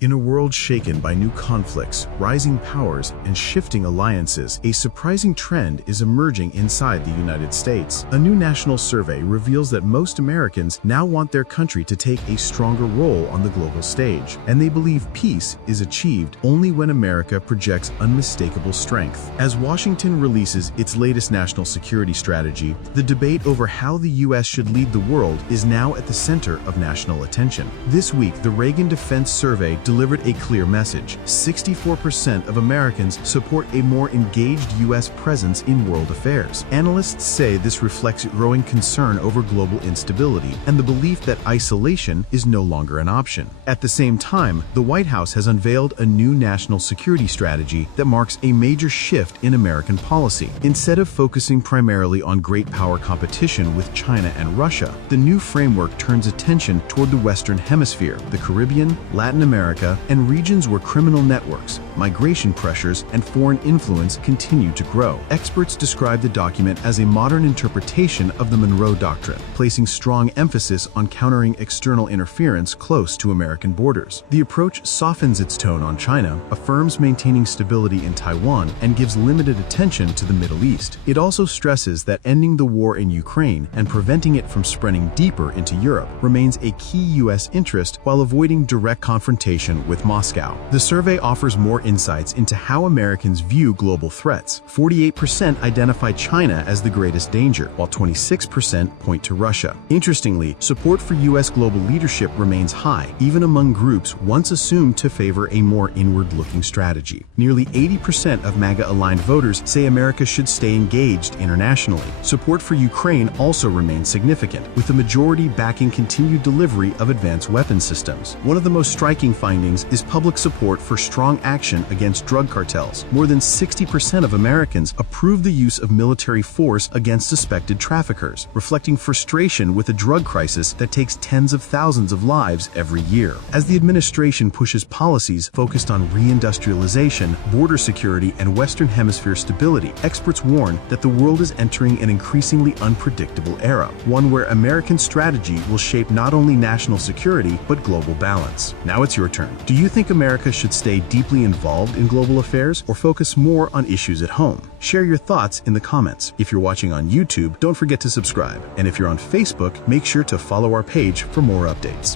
In a world shaken by new conflicts, rising powers, and shifting alliances, a surprising trend is emerging inside the United States. A new national survey reveals that most Americans now want their country to take a stronger role on the global stage, and they believe peace is achieved only when America projects unmistakable strength. As Washington releases its latest national security strategy, the debate over how the U.S. should lead the world is now at the center of national attention. This week, the Reagan Defense Survey delivered a clear message. 64% of Americans support a more engaged U.S. presence in world affairs. Analysts say this reflects growing concern over global instability and the belief that isolation is no longer an option. At the same time, the White House has unveiled a new national security strategy that marks a major shift in American policy. Instead of focusing primarily on great power competition with China and Russia, the new framework turns attention toward the Western Hemisphere, the Caribbean, Latin America, and regions where criminal networks, migration pressures, and foreign influence continue to grow. Experts describe the document as a modern interpretation of the Monroe Doctrine, placing strong emphasis on countering external interference close to American borders. The approach softens its tone on China, affirms maintaining stability in Taiwan, and gives limited attention to the Middle East. It also stresses that ending the war in Ukraine and preventing it from spreading deeper into Europe remains a key U.S. interest while avoiding direct confrontation with Moscow. The survey offers more insights into how Americans view global threats. 48% identify China as the greatest danger, while 26% point to Russia. Interestingly, support for U.S. global leadership remains high, even among groups once assumed to favor a more inward-looking strategy. Nearly 80% of MAGA-aligned voters say America should stay engaged internationally. Support for Ukraine also remains significant, with the majority backing continued delivery of advanced weapons systems. One of the most striking findings is public support for strong action against drug cartels. More than 60% of Americans approve the use of military force against suspected traffickers, reflecting frustration with a drug crisis that takes tens of thousands of lives every year. As the administration pushes policies focused on reindustrialization, border security, and Western Hemisphere stability, experts warn that the world is entering an increasingly unpredictable era, one where American strategy will shape not only national security but global balance. Now it's your turn. Do you think America should stay deeply involved in global affairs or focus more on issues at home? Share your thoughts in the comments. If you're watching on YouTube, don't forget to subscribe. And if you're on Facebook, make sure to follow our page for more updates.